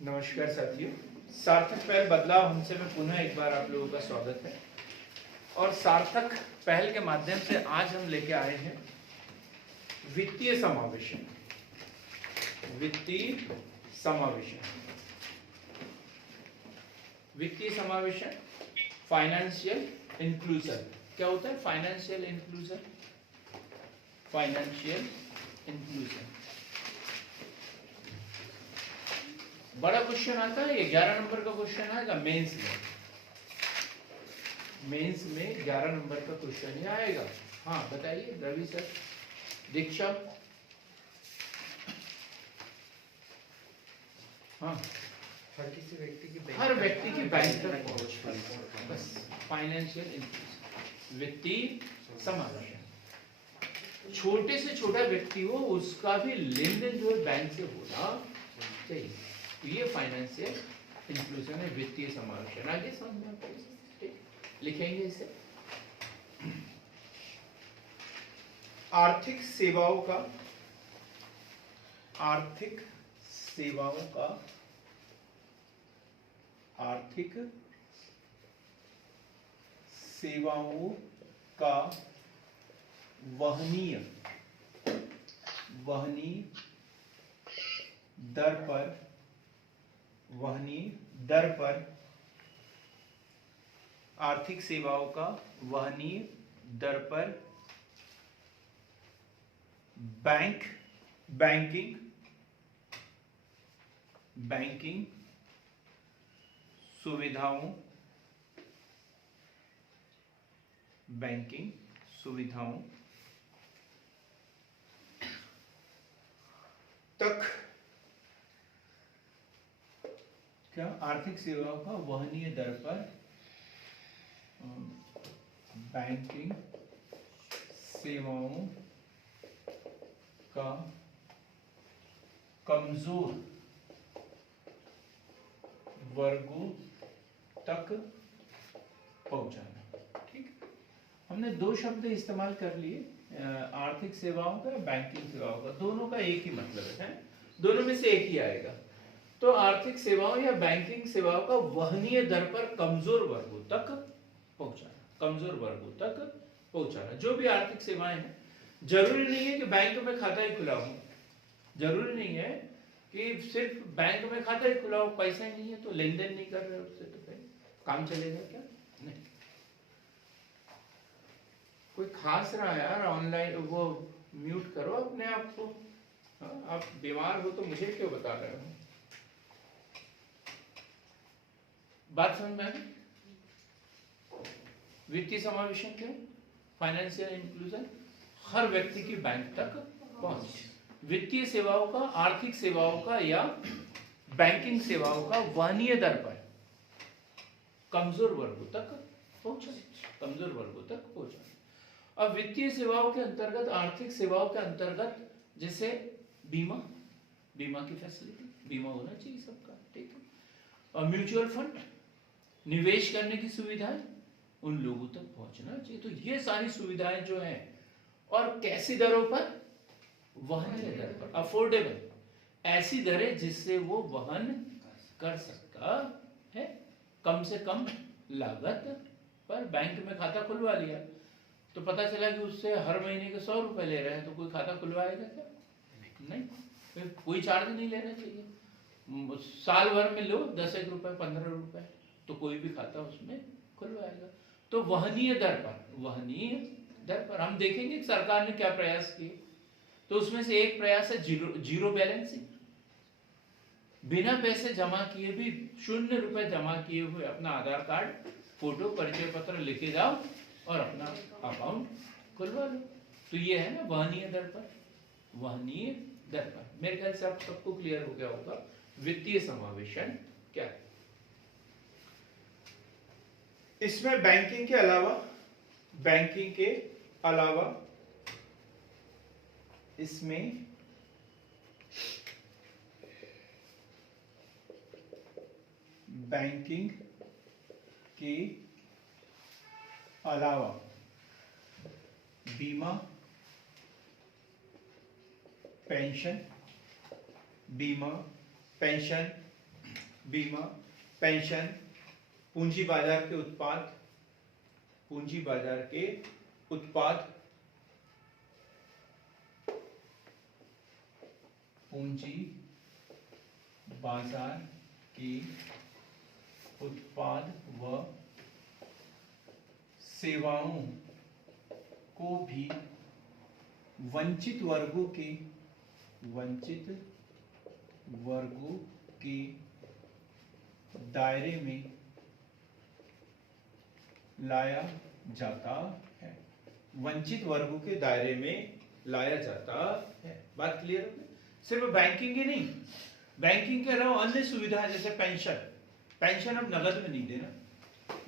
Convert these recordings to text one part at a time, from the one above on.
नमस्कार साथियों, सार्थक पहल बदलाव हमसे में पुनः एक बार आप लोगों का स्वागत है। और सार्थक पहल के माध्यम से आज हम लेके आए हैं वित्तीय समावेशन। वित्तीय समावेशन, वित्तीय समावेशन, फाइनेंशियल इंक्लूजन। क्या होता है फाइनेंशियल इंक्लूजन? फाइनेंशियल इंक्लूजन बड़ा क्वेश्चन आता है, ये 11 नंबर का क्वेश्चन आएगा मेंस में। मेंस में 11 नंबर का क्वेश्चन ही आएगा। हाँ बताइए रवि सर, दीक्षा। हाँ, हर व्यक्ति की बैंक तक पहुंच, बस फाइनेंशियल इंक्लूजन, वित्तीय समावेशन। छोटे से छोटा व्यक्ति हो, उसका भी लेन देन जो है बैंक से होना चाहिए। ये फाइनेंशियल इंक्लूजन है, वित्तीय समावेशन। आगे समझ में आता है, लिखेंगे इसे। आर्थिक सेवाओं का, आर्थिक सेवाओं का, आर्थिक सेवाओं का वहनीय दर पर, वहनीय दर पर, आर्थिक सेवाओं का वहनीय दर पर बैंकिंग सुविधाओं, बैंकिंग सुविधाओं तक, क्या आर्थिक सेवाओं का वहनीय दर पर बैंकिंग सेवाओं का कमजोर वर्गों तक पहुंचाना। ठीक, हमने दो शब्द इस्तेमाल कर लिए, आर्थिक सेवाओं का, बैंकिंग सेवाओं का। दोनों का एक ही मतलब है, दोनों में से एक ही आएगा। तो आर्थिक सेवाओं या बैंकिंग सेवाओं का वहनीय दर पर कमजोर वर्गों तक पहुंचाना, कमजोर वर्गों तक पहुंचाना। जो भी आर्थिक सेवाएं हैं, जरूरी नहीं है कि बैंक में खाता ही खुला हो, जरूरी नहीं है कि सिर्फ बैंक में खाता ही खुला हो, पैसा ही नहीं है तो लेन देन नहीं कर रहे उससे, तो फिर काम चलेगा क्या? नहीं। कोई खास रहा यार ऑनलाइन, वो म्यूट करो अपने आप को। आप बीमार हो तो मुझे क्यों बता रहे हो? बात समझ में आई? वित्तीय समावेशन क्या? फाइनेंशियल इंक्लूजन, हर व्यक्ति की बैंक तक पहुंच, वित्तीय सेवाओं का, आर्थिक सेवाओं का या बैंकिंग सेवाओं का वहनीय दर पर कमजोर वर्गों तक पहुंचा, कमजोर वर्गों तक पहुंचा। अब वित्तीय सेवाओं के अंतर्गत, आर्थिक सेवाओं के अंतर्गत जैसे बीमा, बीमा की फैसिलिटी, बीमा होना चाहिए सबका, ठीक है। और म्यूचुअल फंड, निवेश करने की सुविधाएं उन लोगों तक पहुंचना चाहिए। तो ये सारी सुविधाएं जो हैं, और कैसी दरों पर? वहनीय दर पर, अफोर्डेबल, ऐसी दरें जिससे वो वहन कर सकता है, कम से कम लागत पर। बैंक में खाता खुलवा लिया तो पता चला कि उससे हर महीने के 100 रुपए ले रहे हैं, तो कोई खाता खुलवाएगा क्या? नहीं, फिर कोई चार्ज नहीं लेना चाहिए। साल भर में लो 10 रुपए 15 रुपए, तो कोई भी खाता उसमें खुलवाएगा। तो वहनीय दर पर, वहनीय दर पर हम देखेंगे कि सरकार ने क्या प्रयास किए। तो उसमें से एक प्रयास है जीरो बैलेंसिंग, बिना पैसे जमा किए भी, 0 रुपए जमा किए हुए अपना आधार कार्ड, फोटो, परिचय पत्र लेके जाओ और अपना अकाउंट खुलवा लो। तो ये है ना वहनीय दर पर, वहनीय दर पर। मेरे ख्याल से आप सबको क्लियर हो गया होगा वित्तीय समावेशन क्या है। इसमें बैंकिंग के अलावा, बैंकिंग के अलावा इसमें बैंकिंग के अलावा बीमा, पेंशन, बीमा, पेंशन, बीमा, पेंशन, पूंजी बाजार के उत्पाद, पूंजी बाजार के उत्पाद, पूंजी बाजार के उत्पाद व सेवाओं को भी वंचित वर्गों के दायरे में लाया जाता है। वंचित वर्गों के दायरे में लाया जाता है। बात क्लियर है? सिर्फ बैंकिंग ही नहीं, बैंकिंग के अलावा अन्य सुविधा जैसे पेंशन अब नगद में नहीं देना,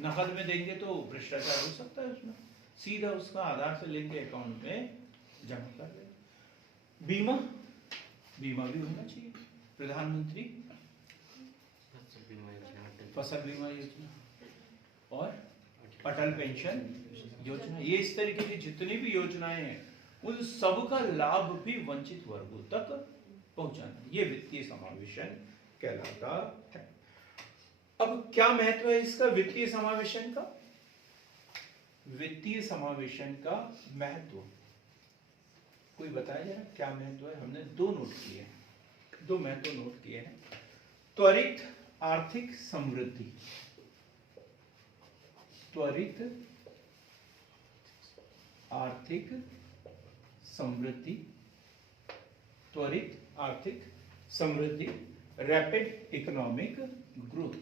नगद में देंगे तो भ्रष्टाचार हो सकता है, उसमें सीधा उसका आधार से लिंक अकाउंट में जमा कर ले। बीमा भी होना चाहिए, प्रधानमंत्री फसल बीमा योजना और अटल पेंशन योजना, ये इस तरीके की जितनी भी योजनाएं हैं उन सब का लाभ भी वंचित वर्गों तक पहुंचाना, ये वित्तीय समावेशन कहलाता है। अब क्या महत्व है इसका, वित्तीय समावेशन का? वित्तीय समावेशन का महत्व कोई बताया जरा, क्या महत्व है? हमने दो महत्व नोट किए हैं। त्वरित आर्थिक समृद्धि, त्वरित आर्थिक समृद्धि, त्वरित आर्थिक समृद्धि, rapid economic growth,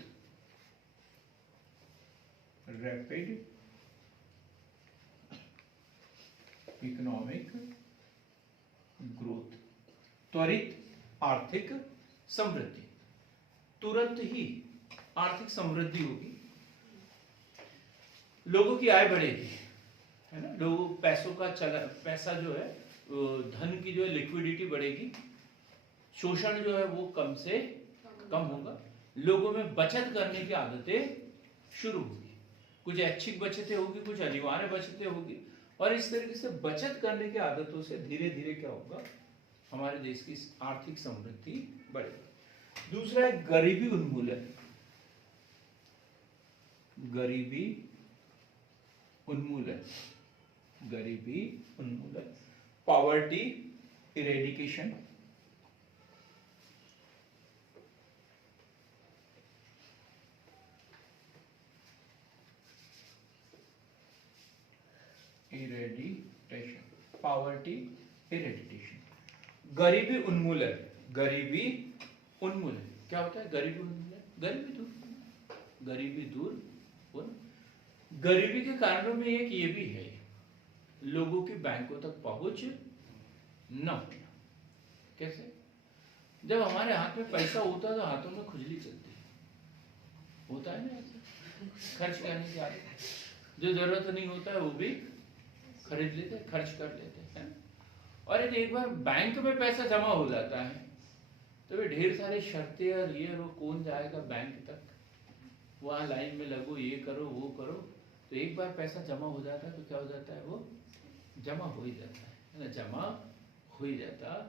rapid economic growth, त्वरित आर्थिक समृद्धि, तुरंत ही आर्थिक समृद्धि होगी, लोगों की आय बढ़ेगी, है ना, लोगों पैसा जो है, धन की जो है लिक्विडिटी बढ़ेगी, शोषण जो है वो कम से कम होगा, लोगों में बचत करने की आदतें शुरू होगी, कुछ ऐच्छिक बचतें होगी, कुछ अनिवार्य बचतें होगी, और इस तरीके से बचत करने की आदतों से धीरे धीरे क्या होगा, हमारे देश की आर्थिक समृद्धि बढ़ेगी। दूसरा है गरीबी उन्मूलन, गरीबी उन्मूलन, गरीबी उन्मूलन, पॉवर्टी इरेडिकेशन, पॉवर्टी इरेडिकेशन, गरीबी उन्मूलन, गरीबी उन्मूलन क्या होता है? गरीबी उन्मूलन, गरीबी दूर होना। गरीबी के कारणों में एक ये भी है, लोगों की बैंकों तक पहुंच न होना। कैसे? जब हमारे हाथ में पैसा होता है तो हाथों में खुजली चलती है, होता है ना, खर्च करने की आदत, जो जरूरत नहीं होता है वो भी खरीद लेते हैं, खर्च कर लेते हैं। और यदि एक बार बैंक में पैसा जमा हो जाता है तो ये ढेर सारे शर्तें और ये वो, कौन जाएगा बैंक तक, वहाँ लाइन में लगो, ये करो वो करो, तो एक बार पैसा जमा हो जाता है तो क्या हो जाता है, वो जमा हो ही जाता है ना, जमा हो ही जाता है।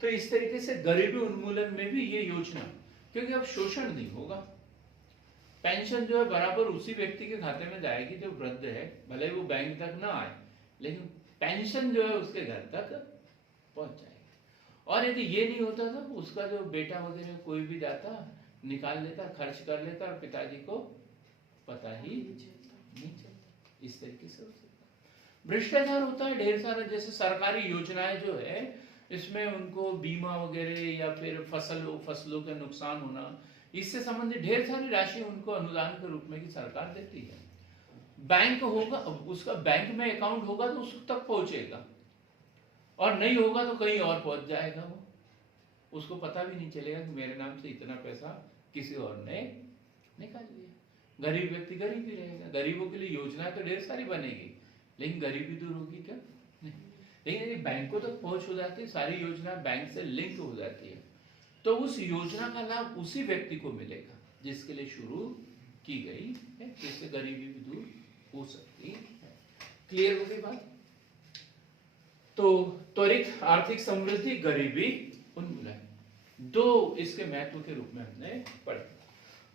तो इस तरीके से गरीबी उन्मूलन में भी ये योजना, क्योंकि अब शोषण नहीं होगा, पेंशन जो है बराबर उसी व्यक्ति के खाते में जाएगी जो वृद्ध है, भले वो बैंक तक ना आए लेकिन पेंशन जो है उसके घर तक पहुंच जाएगी। और यदि ये नहीं होता तो उसका जो बेटा वगैरह कोई भी जाता, निकाल लेता, खर्च कर लेता और पिताजी को पता ही नहीं चलता। इस तरीके से हो सकता। भ्रष्टाचार होता है ढेर सारा, जैसे सरकारी योजनाएं जो है इसमें उनको बीमा वगैरह या फिर फसलों के नुकसान होना, इससे संबंधित ढेर सारी राशि उनको अनुदान के रूप में की सरकार देती है। बैंक होगा, उसका बैंक में अकाउंट होगा तो उस तक पहुंचेगा, और नहीं होगा तो कहीं और पहुंच जाएगा, वो उसको पता भी नहीं चलेगा कि मेरे नाम से इतना पैसा किसी और ने निकाल लिया। गरीब व्यक्ति गरीब ही रहेगा। गरीबों के लिए योजनाएं तो ढेर सारी बनेगी, लेकिन गरीबी दूर होगी क्या? नहीं। लेकिन यदि बैंकों तक पहुंच हो जाती है, सारी योजना बैंक से लिंक हो जाती है, तो उस योजना का लाभ उसी व्यक्ति को मिलेगा जिसके लिए शुरू की गई है, जिससे गरीबी भी दूर हो सकती है। क्लियर हो गई बात? तो त्वरित आर्थिक समृद्धि, गरीबी उन्मूलन। दो इसके महत्व के रूप में हमने पढ़े।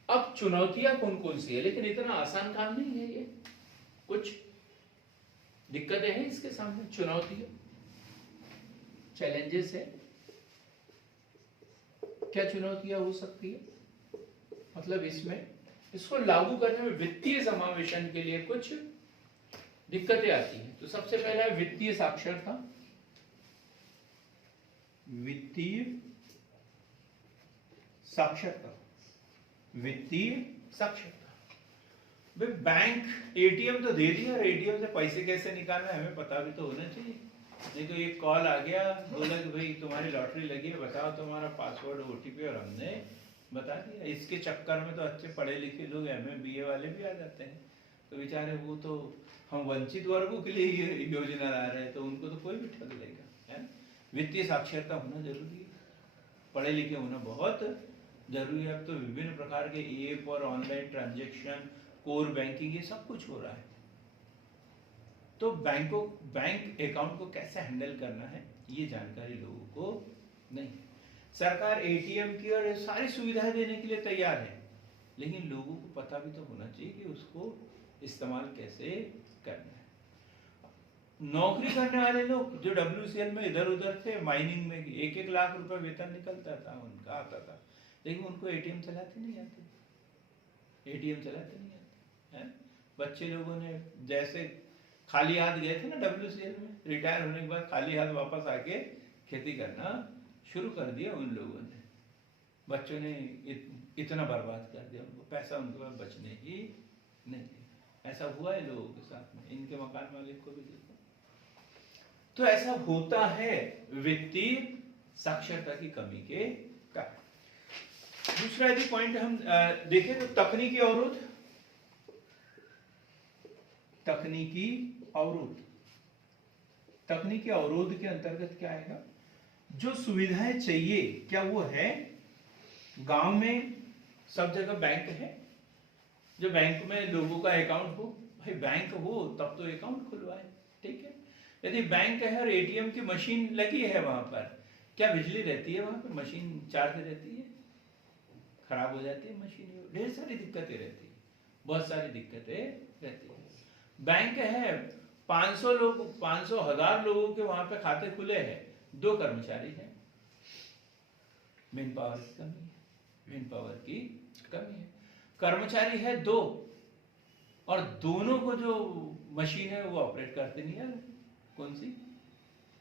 अब चुनौतियां कौन कौन सी है, लेकिन इतना आसान काम नहीं है ये, कुछ दिक्कतें हैं इसके सामने, चुनौतियां, चैलेंजेस है। क्या चुनौतियां हो सकती है, मतलब इसमें इसको लागू करने में वित्तीय समावेशन के लिए कुछ दिक्कतें आती हैं। तो सबसे पहला है वित्तीय साक्षरता। वित्तीय साक्षरता, वित्तीय साक्षरता। भाई बैंक एटीएम तो दे दिया और एटीएम से पैसे कैसे निकालना है हमें पता भी तो होना चाहिए। नहीं तो एक कॉल आ गया, बोला कि भाई तुम्हारी लॉटरी लगी है, बताओ तुम्हारा पासवर्ड ओटीपी, और हमने बता दिया। इसके चक्कर में तो अच्छे पढ़े लिखे लोग एमए बीए वाले भी आ जाते हैं, तो बेचारे वो तो हम वंचित वर्गों के लिए ये योजना ला रहे हैं, तो उनको तो कोई भी ठग लेगा, है। वित्तीय साक्षरता होना जरूरी है, पढ़े लिखे होना बहुत जरूरी है। अब तो विभिन्न प्रकार के ऐप और ऑनलाइन ट्रांजैक्शन, कोर बैंकिंग, ये सब कुछ हो रहा है। तो बैंक अकाउंट को कैसे हैंडल करना है ये जानकारी लोगों को नहीं। सरकार एटीएम की और सारी सुविधाएं देने के लिए तैयार है, लेकिन लोगों को पता भी तो होना चाहिए कि उसको इस्तेमाल कैसे करना है। नौकरी करने वाले लोग जो WCL में इधर उधर थे, माइनिंग में 1-1 लाख रुपए वेतन निकलता था उनका, आता था, लेकिन उनको एटीएम चलाते नहीं आते, एटीएम चलाते नहीं आते हैं। बच्चे लोगों ने जैसे खाली हाथ गए थे ना WCL में, रिटायर होने के बाद खाली हाथ वापस आके खेती करना शुरू कर दिया उन लोगों ने। बच्चों ने इतना बर्बाद कर दिया, उनको पैसा उनके पास बचने ही नहीं। ऐसा हुआ है लोगों के साथ में, इनके मकान मालिक को भी देखो। तो ऐसा होता है वित्तीय साक्षरता की कमी के कारण। दूसरा यदि पॉइंट हम देखें तो तकनीकी अवरोध। तकनीकी अवरोध, तकनीकी अवरोध के अंतर्गत क्या आएगा, जो सुविधाएं चाहिए क्या वो है। गांव में सब जगह बैंक है, जो बैंक में लोगों का अकाउंट हो, भाई बैंक हो तब तो अकाउंट खुलवाए, ठीक है। यदि बैंक है और एटीएम की मशीन लगी है वहां पर, क्या बिजली रहती है वहां पर, मशीन चार्ज रहती है, खराब हो जाती है मशीन, ढेर सारी दिक्कतें रहती है, बहुत सारी दिक्कतें रहती है। बैंक है, 500 लोग, 500,000 लोगों के वहां पे खाते खुले हैं, 2 कर्मचारी हैं, मेन पावर की कमी है, मेन पावर की कमी है। कर्मचारी है 2 और दोनों को जो मशीन है वो ऑपरेट करते नहीं है, कौन सी,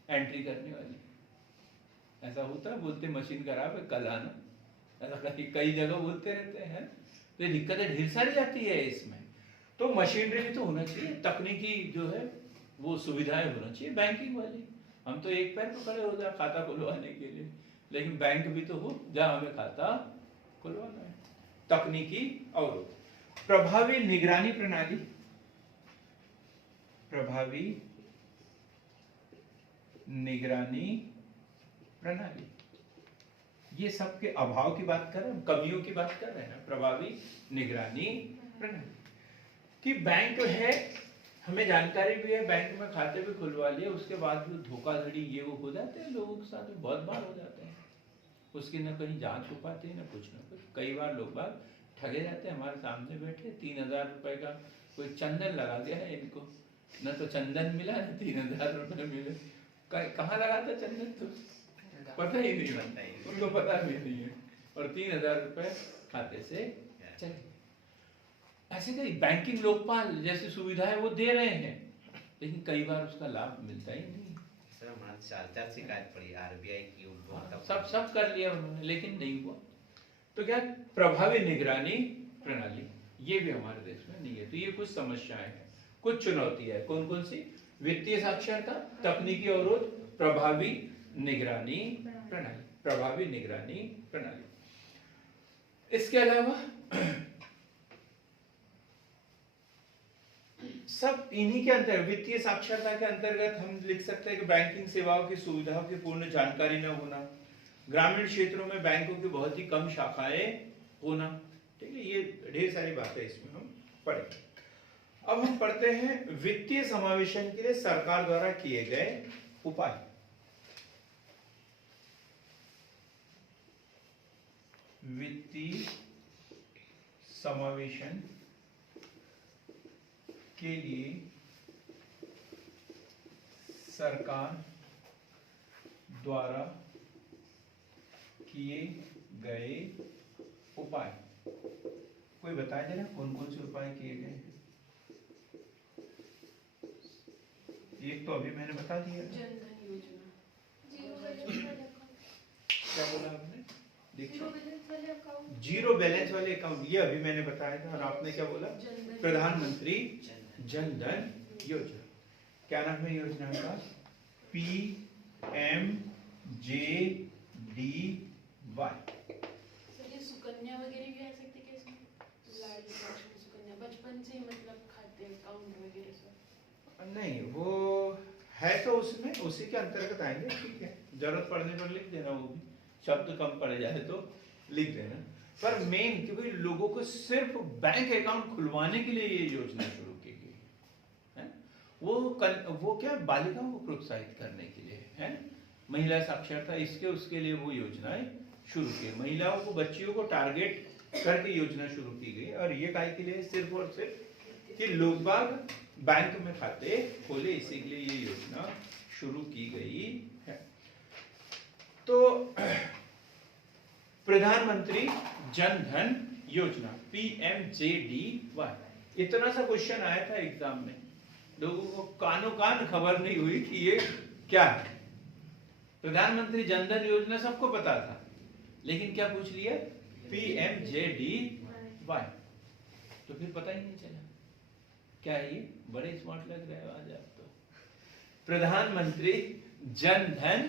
एंट्री करने वाली। ऐसा होता है, बोलते मशीन खराब है कल आना, ऐसा कई जगह बोलते रहते हैं। तो ये दिक्कतें ढेर सारी जाती है इसमें। तो मशीनरी भी तो होना चाहिए, तकनीकी जो है वो सुविधाएं होना चाहिए बैंकिंग वाली। हम तो एक पैर पर खड़े हो जाए खाता खुलवाने के लिए, लेकिन बैंक भी तो हो जहां हमें खाता खुलवाना है। तकनीकी अवरोध। प्रभावी निगरानी प्रणाली, प्रभावी निगरानी प्रणाली, ये सब के अभाव की बात कर रहे हैं, कमियों की बात कर रहे हैं। प्रभावी निगरानी प्रणाली कि बैंक है, हमें जानकारी भी है, बैंक में खाते भी खुलवा लिए, उसके बाद भी धोखाधड़ी ये वो हो जाते हैं लोगों के साथ में, बहुत बार हो जाते हैं। उसकी न कहीं जांच हो पाती है न कुछ। कई बार लोग बाग ठगे जाते हैं। हमारे सामने बैठे 3,000 रुपए का कोई चंदन लगा दिया है इनको, न तो चंदन मिला न 3,000 रुपए मिले। कहाँ लगा था चंदन तो पता ही नहीं, उनको पता भी नहीं है, और 3,000 रुपए खाते से चले। ऐसे कई बैंकिंग लोकपाल जैसी सुविधाएं वो दे रहे हैं, लेकिन कई बार उसका लाभ मिलता ही नहीं। सर हमारा 4 शिकायत पड़ी आरबीआई की, सब कर लिया उन्होंने, लेकिन नहीं हुआ। तो क्या प्रभावी निगरानी प्रणाली ये भी हमारे देश में नहीं है। तो ये कुछ समस्याएं हैं, कुछ चुनौतियां है। कौन कौन सी? वित्तीय साक्षरता, तकनीकी अवरोध, प्रभावी निगरानी प्रणाली, प्रभावी निगरानी प्रणाली। इसके अलावा सब इन्हीं के अंतर्गत, वित्तीय साक्षरता के अंतर्गत हम लिख सकते हैं कि बैंकिंग सेवाओं की सुविधाओं की पूर्ण जानकारी न होना, ग्रामीण क्षेत्रों में बैंकों की बहुत ही कम शाखाएं होना, ठीक है। ये ढेर सारी बातें इसमें हम पढ़ेंगे। अब हम पढ़ते हैं वित्तीय समावेशन के लिए सरकार द्वारा किए गए उपाय। वित्तीय समावेशन के लिए सरकार द्वारा किए गए उपाय। कोई बताए जरा कौन कौन से उपाय किए गए हैं? एक तो अभी मैंने बता दिया। जनधन योजना, क्या बोला आपने? देखिए, जीरो जीरो बैलेंस वाले अकाउंट, बैलेंस वाले अकाउंट, ये अभी मैंने बताया था। और आपने क्या बोला? जनधन प्रधानमंत्री जनधन जन धन योजना। क्या नाम है योजना का? PMJDY। सर ये सुकन्या वगैरह भी आ सकती है इसमें? लाडली लक्ष्मी सुकन्या बचपन से ही मतलब खाते अकाउंट वगैरह सब? नहीं, वो है तो उसमें उसी के अंतर्गत आएंगे। ठीक है, जरूरत पड़ने पर लिख देना, वो भी शब्द कम पड़ जाए तो लिख देना। पर मेन क्योंकि लोगों को सिर्फ बैंक अकाउंट खुलवाने के लिए ये योजना शुरू की गई है। वो क्या बालिकाओं को प्रोत्साहित करने के लिए है, महिला साक्षरता, इसके उसके लिए वो योजनाएं शुरू की। महिलाओं को, बच्चियों को टारगेट करके योजना शुरू की गई। और ये काय के लिए? सिर्फ और सिर्फ कि लोग बाग बैंक में खाते खोले, इसी के लिए ये योजना शुरू की गई है। तो प्रधानमंत्री जन धन योजना PMJDY, इतना सा क्वेश्चन आया था एग्जाम में। लोगों को कानो कान खबर नहीं हुई कि ये क्या है। प्रधानमंत्री जन धन योजना सबको पता था, लेकिन क्या पूछ लिया? PMJDY, तो फिर पता ही नहीं चला क्या है ये। बड़े स्मार्ट लग रहे हो आज आप तो। प्रधानमंत्री जन धन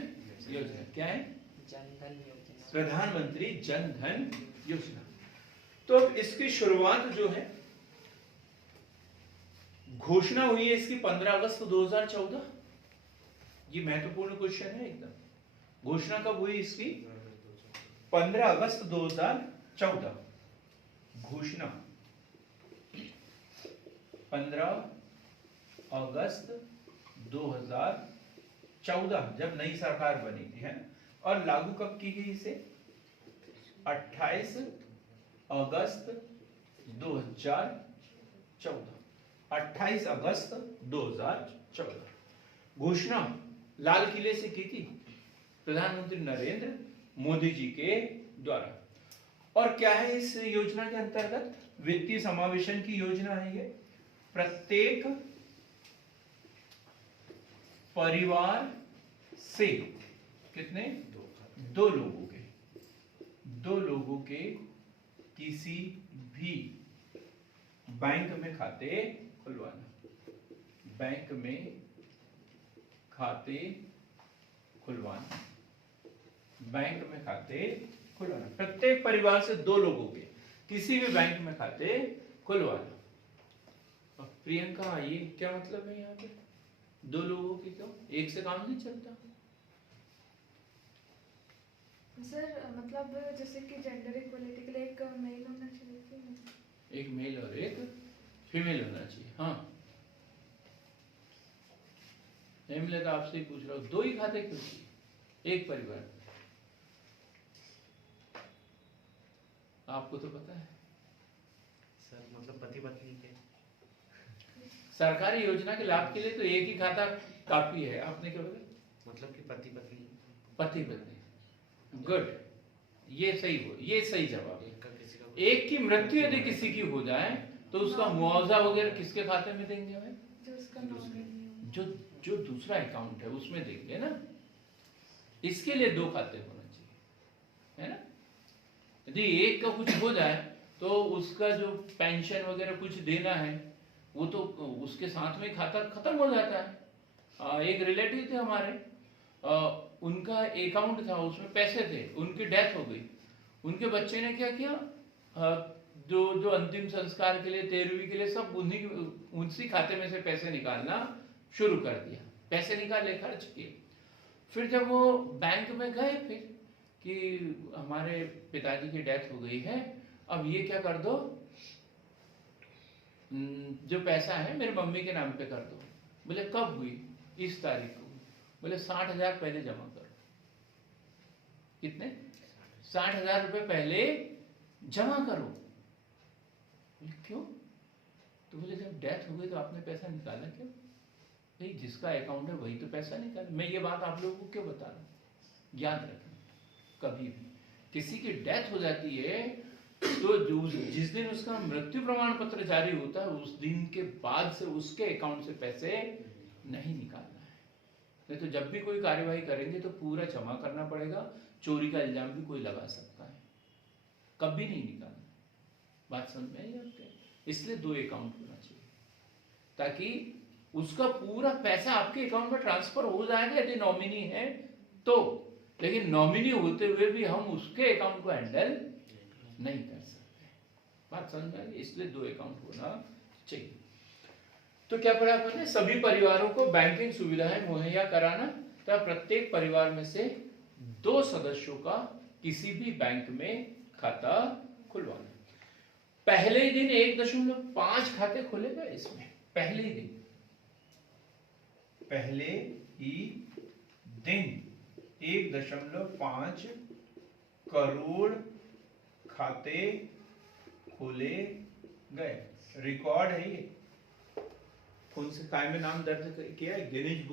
योजना क्या है? जनधन योजना। प्रधानमंत्री जन धन योजना। तो अब इसकी शुरुआत जो है, घोषणा हुई है इसकी 15 अगस्त 2014। ये महत्वपूर्ण क्वेश्चन है एकदम। घोषणा कब हुई इसकी? 15 अगस्त 2014। घोषणा 15 अगस्त 2014, जब नई सरकार बनी थी, है ना। और लागू कब की गई इसे? 28 अगस्त 2014। 28 अगस्त 2014 घोषणा लाल किले से की थी प्रधानमंत्री नरेंद्र मोदी जी के द्वारा। और क्या है इस योजना के अंतर्गत? वित्तीय समावेशन की योजना है ये। प्रत्येक परिवार से कितने? दो लोगों के किसी भी बैंक में खाते खुलवाना। बैंक में खाते खुलवाना। बैंक में खाते खुलवाना। प्रत्येक परिवार से 2 लोगों के किसी भी बैंक में खाते खुलवाना। अब प्रियंका, ये क्या मतलब है यहाँ पे? 2 लोगों के क्यों? एक से काम नहीं चलता। सर मतलब जैसे कि जेंडर इक्वलिटी के लिए एक मेल होना चाहिए कि एक मेल और एक फीमेल होना चाहिए। हाँ, हेमलत आपसे ही पूछ रहा हूँ, 2 ही खाते क्यों चाहिए एक परिवार? आपको तो पता है। सर मतलब पति पत्नी के सरकारी योजना के लाभ के लिए तो एक ही खाता काफी है। आपने क्या बोला? मतलब कि पति पत्नी पति पत्नी। गुड, ये सही जवाब है। एक का किसी का एक की मृत्यु यदि किसी की हो जाए तो उसका मुआवजा वगैरह किसके खाते में देंगे हमें? जो उसका नॉमिनी हो। जो दूसरा अकाउंट है उसमें देंगे ना। इसके लिए 2 खाते होना चाहिए, है ना। यदि एक का कुछ हो जाए तो उसका जो पेंशन वगैरह कुछ देना है वो तो उसके साथ में खाता खत्म हो जाता है। एक रिलेटिव थे हमारे, उनका अकाउंट था, उसमें पैसे थे, उनकी डेथ हो गई। उनके बच्चे ने क्या किया, जो अंतिम संस्कार के लिए 13वीं के लिए सब उसी खाते में से पैसे निकालना शुरू कर दिया। पैसे निकाले, खर्च किए। फिर जब वो बैंक में गए फिर कि हमारे पिताजी की डेथ हो गई है, अब ये क्या कर दो, जो पैसा है मेरे मम्मी के नाम पे कर दो। बोले कब हुई? इस तारीख को। बोले 60,000 पहले जमा करो। कितने? 60,000 रुपए पहले जमा करो। बोले क्यों? तो बोले जब डेथ हो गई तो आपने पैसा निकाला क्यों? भाई जिसका अकाउंट है वही तो पैसा निकाले। मैं ये बात आप लोगों को क्यों बता रहा हूँ? याद रखें, कभी भी किसी की डेथ हो जाती है तो जिस दिन उसका मृत्यु प्रमाण पत्र जारी होता है उस दिन के बाद से उसके अकाउंट से पैसे नहीं निकालना है। नहीं तो जब भी कोई कार्यवाही करेंगे तो पूरा जमा करना पड़ेगा। चोरी का इल्जाम भी कोई लगा सकता है, कभी नहीं निकालना। बात समझ में आई आपके? इसलिए 2 अकाउंट होना चाहिए ताकि उसका पूरा पैसा आपके अकाउंट में ट्रांसफर हो जाएगा यदि नॉमिनी है तो। लेकिन नॉमिनी होते हुए भी हम उसके अकाउंट को हैंडल नहीं कर सकते। बात समझ में आई? इसलिए 2 अकाउंट होना चाहिए। तो क्या पढ़ा अपन ने? सभी परिवारों को बैंकिंग सुविधाएं मुहैया कराना तथा प्रत्येक परिवार में से 2 सदस्यों का किसी भी बैंक में खाता खुलवाना। पहले ही दिन 1.5 खाते खोले गए इसमें। पहले ही दिन 1.5 करोड़ खाते खोले गए। रिकॉर्ड है ये। कौन से काय में नाम दर्ज किया है? गिनीज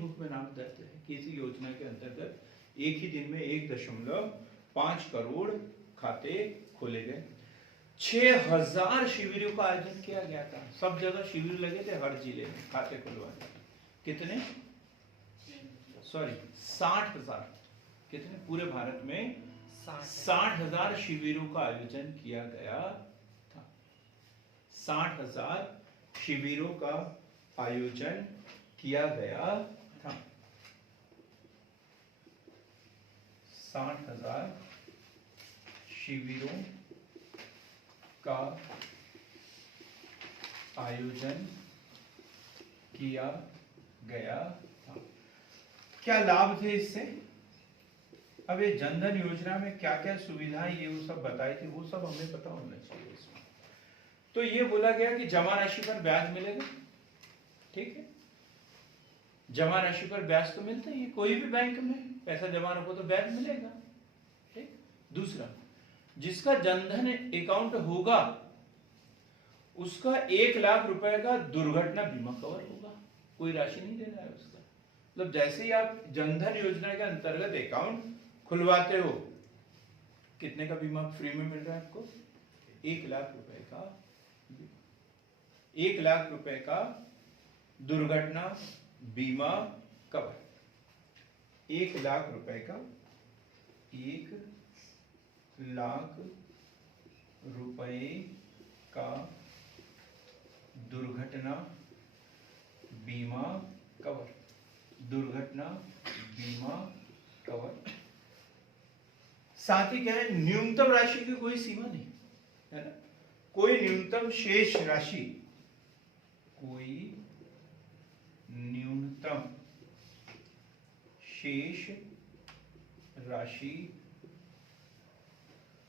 बुक में नाम दर्ज है कि इसी योजना के अंतर्गत एक ही दिन में 1.5 करोड़ खाते खोले गए। 6,000 शिविरों का आयोजन किया गया था। सब जगह शिविर लगे थे, हर जिले में खाते खुलवाने। कितने? 60,000। कितने? पूरे भारत में 60,000 शिविरों का आयोजन किया गया था। 60,000 शिविरों का आयोजन किया गया था। 60,000 शिविरों का आयोजन किया गया था। क्या लाभ थे इससे? अब ये जनधन योजना में क्या क्या सुविधाएं ये वो सब बताई थी, वो सब हमें पता होना चाहिए इसमें। तो ये बोला गया कि जमा राशि पर ब्याज मिलेगा। ठीक है, जमा राशि पर ब्याज तो मिलता ही है, कोई भी बैंक में पैसा जमा रखो तो ब्याज मिलेगा। ठीक। दूसरा, जिसका जनधन अकाउंट होगा उसका 1 लाख रुपए का दुर्घटना बीमा कवर होगा। कोई राशि नहीं देना है उसका। मतलब जैसे ही आप जनधन योजना के अंतर्गत अकाउंट खुलवाते हो, कितने का बीमा फ्री में मिल रहा है आपको? 1 लाख रुपए का। 1 लाख रुपए का दुर्घटना बीमा कवर। 1 लाख रुपए का 1 लाख रुपए का दुर्घटना बीमा कवर। दुर्घटना बीमा कवर। साथ ही क्या है, न्यूनतम राशि की कोई सीमा नहीं है ना। कोई न्यूनतम शेष राशि, कोई न्यूनतम शेष राशि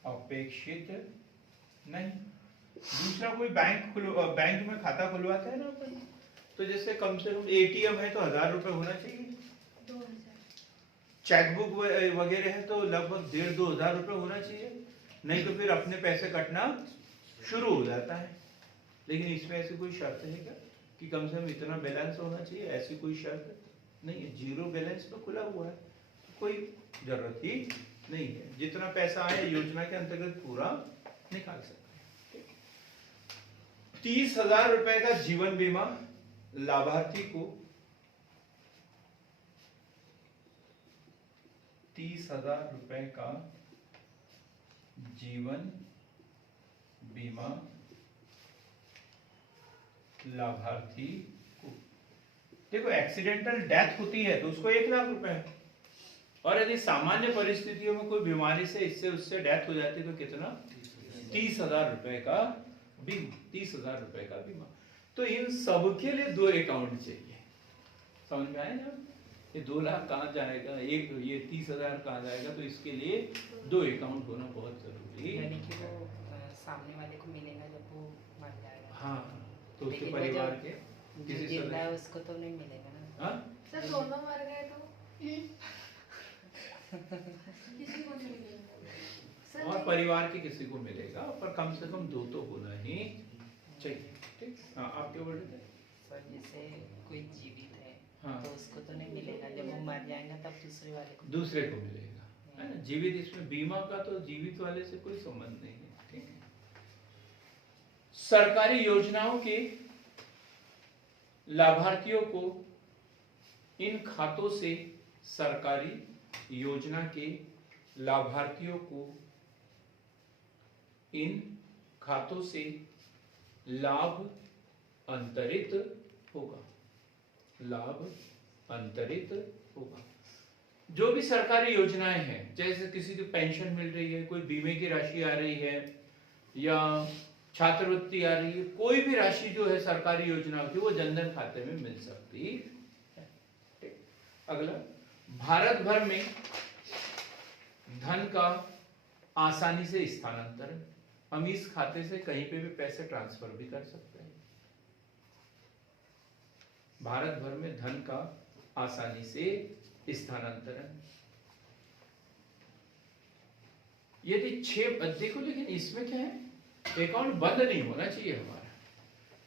अपेक्षित नहीं। दूसरा, कोई बैंक में खाता खुलवाते हैं ना अपन, तो जैसे कम से कम एटीएम है तो 1,000 रुपए होना चाहिए। 2,000। चेकबुक वगैरह है तो लगभग 1,500-2 हज़ार रुपए होना चाहिए, नहीं तो फिर अपने पैसे कटना शुरू हो जाता है। लेकिन इसमें ऐसी कोई शर्त है क्या कि कम से कम इतना बैलेंस होना चाहिए? ऐसी कोई शर्त नहीं है। 0 बैलेंस तो खुला हुआ है, तो कोई जरूरत ही नहीं है। जितना पैसा आए योजना के अंतर्गत पूरा निकाल सकते हैं। 30,000 रुपए का जीवन बीमा लाभार्थी को 30,000 रुपए का जीवन बीमा लाभार्थी को। देखो, एक्सीडेंटल डेथ होती है तो उसको 1 लाख रुपए है, और यदि सामान्य परिस्थितियों में कोई बीमारी से इससे उससे डेथ हो जाती है तो कितना? 30,000 रुपए का बीमा। 30,000 रुपए का बीमा। तो इन सब के लिए 2 अकाउंट चाहिए। समझ में आया ना? ये 2 लाख कहाँ जाएगा, एक ये 30,000 कहाँ जाएगा? तो इसके लिए 2 अकाउंट होना बहुत जरूरी है। यानी कि वो सामने वाले को मिलेगा जब वो मर जाएगा। हाँ, तो उसके लेकिन वो परिवार जो- के जो किसी जिंदा है सदस्य। उसको तो नहीं मिलेगा ना। हाँ? सर दोनों मर गए तो? किसी को नहीं मिलेगा सर और नहीं- परिवार के किसी को मिलेगा, पर कम से कम 2 तो होना ही चाहिए। ठीक, हाँ आप क्या बोल रहे थे? सर जैसे कोई जीवित है हाँ। तो उसको तो नहीं मिलेगा, जब वो मर जाएगा तब दूसरे वाले को दूसरे को मिलेगा, है ना। जीवित, इसमें बीमा का तो जीवित वाले से कोई संबंध नहीं है। ठीक है। सरकारी योजनाओं के लाभार्थियों को इन खातों से, सरकारी योजना के लाभार्थियों को इन खातों से लाभ अंतरित होगा, लाभ अंतरित होगा। जो भी सरकारी योजनाएं हैं, जैसे किसी को पेंशन मिल रही है, कोई बीमे की राशि आ रही है, या छात्रवृत्ति आ रही है, कोई भी राशि जो है सरकारी योजनाओं की, वो जनधन खाते में मिल सकती है। ठीक। अगला, भारत भर में धन का आसानी से स्थानांतरण, हम इस खाते से कहीं पे भी पैसे ट्रांसफर भी कर सकते हैं। भारत भर में धन का आसानी से स्थानांतरण। यदि 6, देखो लेकिन इसमें क्या है, अकाउंट बंद नहीं होना चाहिए हमारा।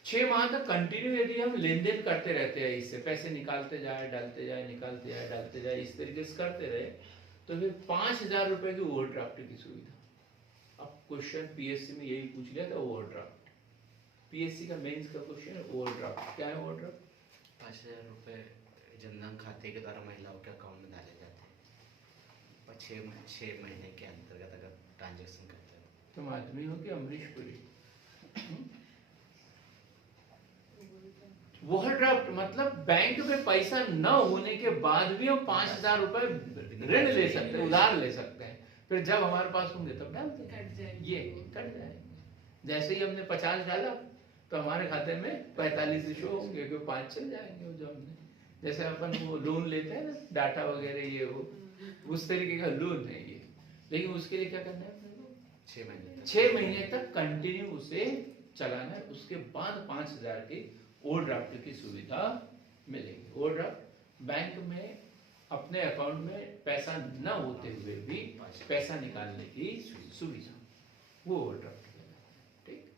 6 माह तक कंटिन्यू यदि हम लेन देन करते रहते हैं, इससे पैसे निकालते जाए, डालते जाए, निकालते जाए, डालते जाए, इस तरीके से करते रहे, तो फिर 5,000 रुपए की ओवरड्राफ्ट की सुविधा। अब क्वेश्चन पीएससी में यही पूछ लिया था, ओवरड्राफ्ट। पीएससी का मेंस का क्वेश्चन है ओवरड्राफ्ट। क्या है ओवरड्राफ्ट? 5,000 रुपए जनधन खाते के द्वारा महिलाओं के अकाउंट में डाले जाते हैं और 6 महीने के अंतर्गत अगर ट्रांजेक्शन करते हो। तुम आदमी हो कि अमरीश पुरी? ओवरड्राफ्ट मतलब बैंक में पैसा न होने के बाद भी हम 5,000 रुपए ऋण ले सकते हैं, उधार ले सकते हैं। फिर जब हमारे पास होंगे तब डालते हैं, कट जाएगी। ये कट जाएंगे। जैसे ही हमने 50 डाला तो हमारे खाते में 45 शो होंगे, क्योंकि 5 चल जाएंगे। वो जो हमने, जैसे अपन वो लोन लेते हैं ना, डाटा वगैरह ये वो, उस तरीके का लोन है ये। लेकिन उसके लिए क्या करना है? 6 महीने तक कंटिन्यू उसे चलाना है। उसके बाद 5,000 की ओवरड्राफ्ट की सुविधा मिलेगी। ओवरड्राफ्ट बैंक में अपने अकाउंट में पैसा न होते हुए भी पैसा निकालने की सुविधा, वो ओवरड्राफ्ट कहलाता है। ठीक।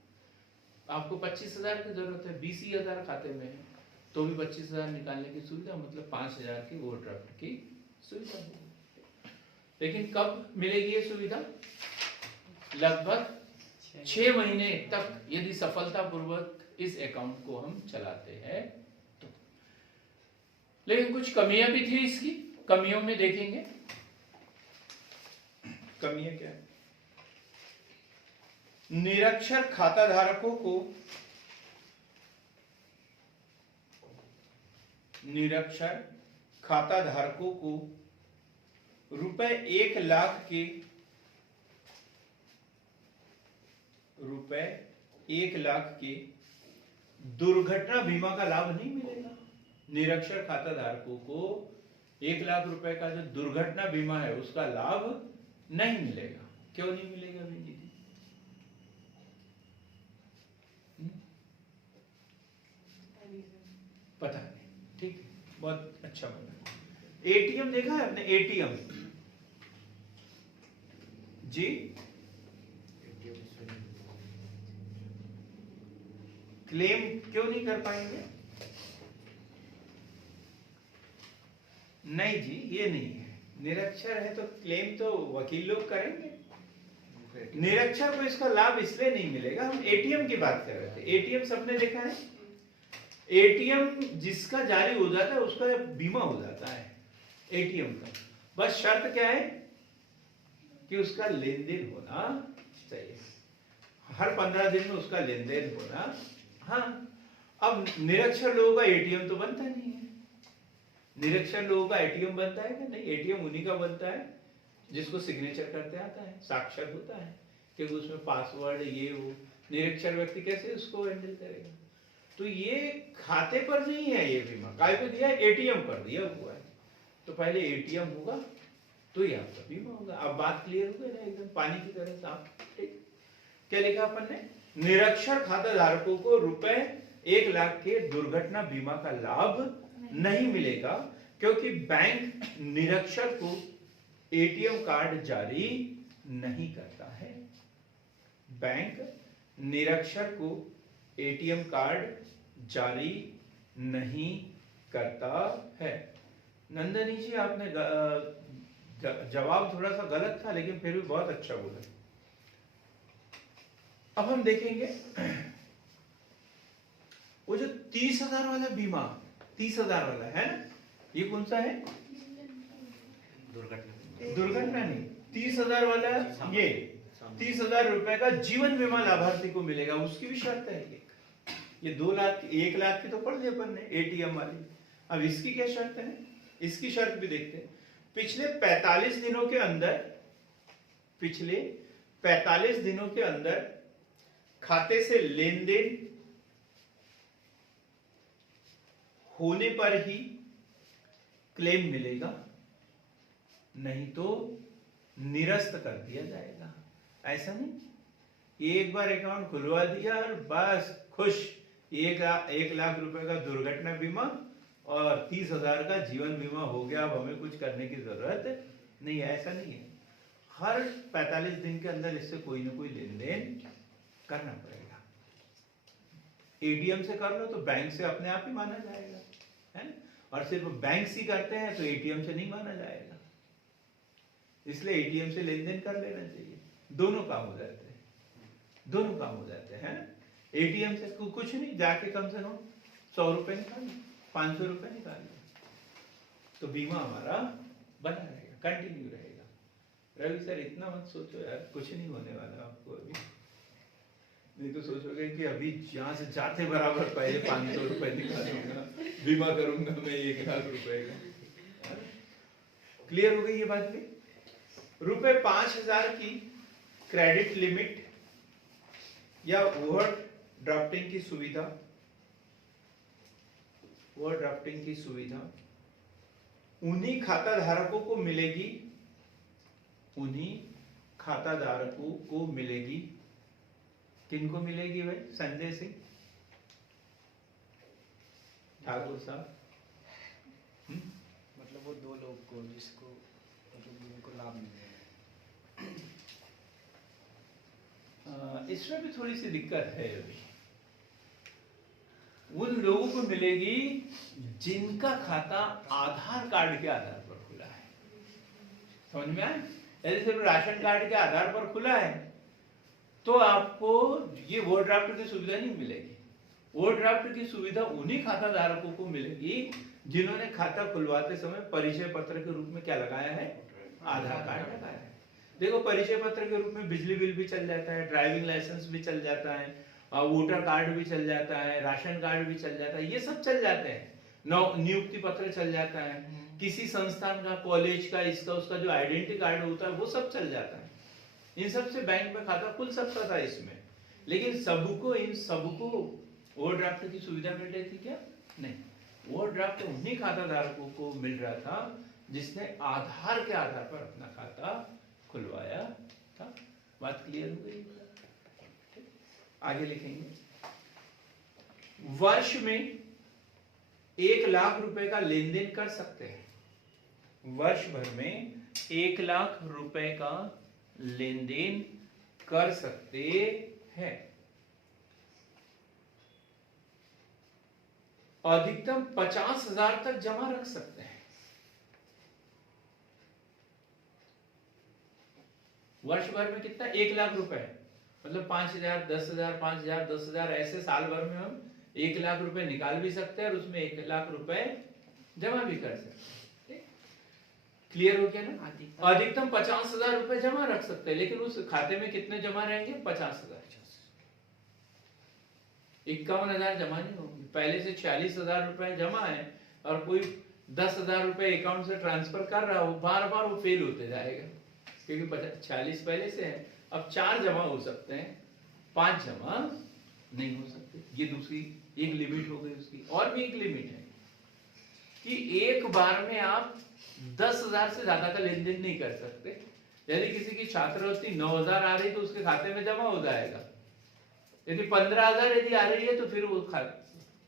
आपको 25,000 की जरूरत है, 20,000 खाते में है, तो भी 25,000 निकालने की सुविधा, मतलब 5,000 की ओवरड्राफ्ट की सुविधा होगी। लेकिन कब मिलेगी ये सुविधा? लगभग 6 महीने तक यदि सफलतापूर्वक इस अकाउंट को हम चलाते हैं तो। लेकिन कुछ कमियां भी थी इसकी, कमियों में देखेंगे। कमियां क्या है? निरक्षर खाता धारकों को, निरक्षर खाता धारकों को रुपए 1 लाख के, रुपए 1 लाख के दुर्घटना बीमा का लाभ नहीं मिलेगा। निरक्षर खाता धारकों को 1 लाख रुपए का जो दुर्घटना बीमा है उसका लाभ नहीं मिलेगा। क्यों नहीं मिलेगा बेटी जी? पता नहीं। ठीक है, बहुत अच्छा बना। एटीएम देखा है आपने? एटीएम जी, क्लेम क्यों नहीं कर पाएंगे? नहीं जी, ये नहीं है। निरक्षर है तो क्लेम तो वकील लोग करेंगे। निरक्षर को इसका लाभ इसलिए नहीं मिलेगा। हम एटीएम की बात कर रहे थे। एटीएम सबने देखा है। एटीएम जिसका जारी हो जाता है उसका बीमा हो जाता है एटीएम का। बस शर्त क्या है कि उसका लेन देन होना चाहिए, हर 15 दिन में उसका लेन देन होना। हाँ, अब निरक्षर लोगों का एटीएम तो बनता नहीं है। निरक्षर लोगों का एटीएम बनता है कि नहीं? एटीएम उन्हीं का बनता है जिसको सिग्नेचर करते आता है, साक्षर होता है, क्योंकि उसमें पासवर्ड ये वो। निरक्षर व्यक्ति कैसे उसको हैंडल करेगा? तो ये खाते पर नहीं है ये बीमा, काय पे दिया है? एटीएम पर दिया हुआ है। तो पहले एटीएम होगा तो ये आपका बीमा होगा। अब बात क्लियर हो गई ना, एकदम पानी की तरह साफ। ठीक, क्या लिखा अपन ने? निरक्षर खाता धारकों को रुपए 1 लाख के दुर्घटना बीमा का लाभ नहीं मिलेगा, क्योंकि बैंक निरक्षर को एटीएम कार्ड जारी नहीं करता है। बैंक निरक्षर को एटीएम कार्ड जारी नहीं करता है। नंदनी जी, आपने जवाब थोड़ा सा गलत था, लेकिन फिर भी बहुत अच्छा बोला। अब हम देखेंगे वो जो 30,000 वाला बीमा, 30,000 वाला है ना, ये कौन सा है? दुर्घटना नहीं, 30,000 वाला ये 30,000 रुपए का जीवन बीमा लाभार्थी को मिलेगा। उसकी भी शर्त है ये 2 लाख 1 लाख की तो पढ़ ली अपन ने एटीएम वाली। अब इसकी क्या शर्त है? इसकी शर्त भी देखते हैं। पिछले 45 दिनों के अंदर खाते से लेन देन होने पर ही क्लेम मिलेगा, नहीं तो निरस्त कर दिया जाएगा। ऐसा नहीं एक बार अकाउंट खुलवा दिया और बस खुश, 1 लाख रुपए का दुर्घटना बीमा और 30,000 का जीवन बीमा हो गया, अब हमें कुछ करने की जरूरत नहीं है। ऐसा नहीं है, हर 45 दिन के अंदर इससे कोई ना कोई लेन देन करना पड़ेगा। एटीएम से कर लो तो बैंक से अपने आप ही माना जाएगा, है ना, और सिर्फ बैंक से करते हैं तो एटीएम से नहीं माना जाएगा। इसलिए एटीएम से लेन देन कर लेना चाहिए, दोनों काम हो जाते हैं। एटीएम से कुछ नहीं, जाके कम से कम 100 रुपए निकाल लो, 500 रुपए निकाल लो, तो बीमा हमारा बना रहेगा, कंटिन्यू रहेगा। रवि सर, इतना मत सोचो यार, कुछ नहीं होने वाला आपको अभी। नहीं तो सोचोगे कि अभी यहाँ से जाते बराबर पहले 500 रुपए निकालूंगा, बीमा करूंगा मैं 1 लाख रुपए का। क्लियर हो गई ये बात भी? रुपए 5,000 की क्रेडिट लिमिट या ओवरड्राफ्टिंग की सुविधा उन्हीं खाता धारकों को मिलेगी। किनको मिलेगी भाई? संजय सिंह ठाकुर साहब। मतलब वो 2 लोग को जिसको मतलब जिनको लाभ मिलेगा। इसमें भी थोड़ी सी दिक्कत है अभी। उन लोगों को मिलेगी जिनका खाता आधार कार्ड के आधार पर खुला है। समझ में आया? यदि सिर्फ राशन कार्ड के आधार पर खुला है तो आपको ये ओवरड्राफ्ट की सुविधा नहीं मिलेगी। ओवरड्राफ्ट की सुविधा उन्हीं खाता धारकों को मिलेगी जिन्होंने खाता खुलवाते समय परिचय पत्र के रूप में क्या लगाया है? आधार कार्ड लगाया है। देखो, परिचय पत्र के रूप में बिजली बिल भी चल जाता है, ड्राइविंग लाइसेंस भी चल जाता है, वोटर कार्ड भी चल जाता है, राशन कार्ड भी चल जाता है, ये सब चल जाते हैं। नियुक्ति पत्र चल जाता है, किसी संस्थान का, कॉलेज का, इसका उसका जो आइडेंटिटी कार्ड होता है वो सब चल जाता है। इन सब से बैंक में खाता खुल सकता था इसमें, लेकिन इन सबको ओवरड्राफ्ट की सुविधा मिल रही थी क्या? नहीं। ओवरड्राफ्ट उन्हीं खाता धारकों को मिल रहा था जिसने आधार के आधार पर अपना खाता खुलवाया था। बात क्लियर हो गई? आगे लिखेंगे, वर्ष में 1 लाख रुपए का लेन देन कर सकते हैं। वर्ष भर में 1 लाख रुपए का लेन देन कर सकते हैं। अधिकतम 50,000 तक जमा रख सकते हैं। वर्ष भर में कितना? 1 लाख रुपए, मतलब 5,000, 10,000, 5,000, 10,000, ऐसे साल भर में हम 1 लाख रुपए निकाल भी सकते हैं और उसमें 1 लाख रुपए जमा भी कर सकते हैं। क्लियर हो गया ना? अधिकतम 50,000 रुपए जमा रख सकते हैं, लेकिन उस खाते में कितने जमा रहेंगे? 50,000। 51,000 जमा नहीं होंगे। पहले से 46,000 रुपए जमा है और कोई 10,000 रुपए अकाउंट से ट्रांसफर कर रहा हो, बार बार वो फेल होते जाएगा, क्योंकि 46 पहले से है। अब 4 जमा हो सकते हैं, 5 जमा नहीं हो सकते। ये दूसरी एक लिमिट हो गई उसकी। और भी एक लिमिट है कि एक बार में आप 10,000 से ज्यादा का लेन देन नहीं कर सकते। यदि किसी की छात्रवृत्ति 9,000 आ रही तो उसके खाते में जमा हो जाएगा। यदि 15,000 यदि आ रही है तो फिर वो